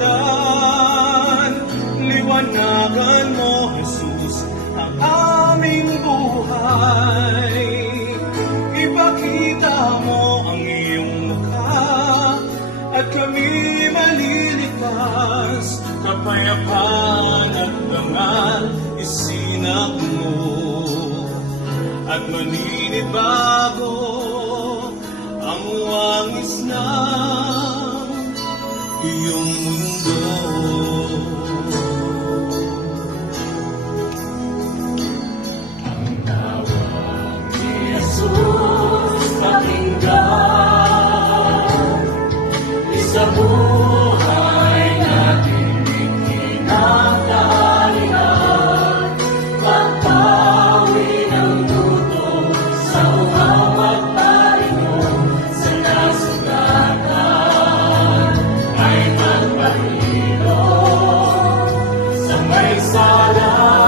Nakarimlan, liwanagan mo, Jesus, ang aming buhay. Ipakita mo ang iyong mukha, at kami maliligtas. Kapayapaan at bangal, isinag mo, at maninibago Always saw love.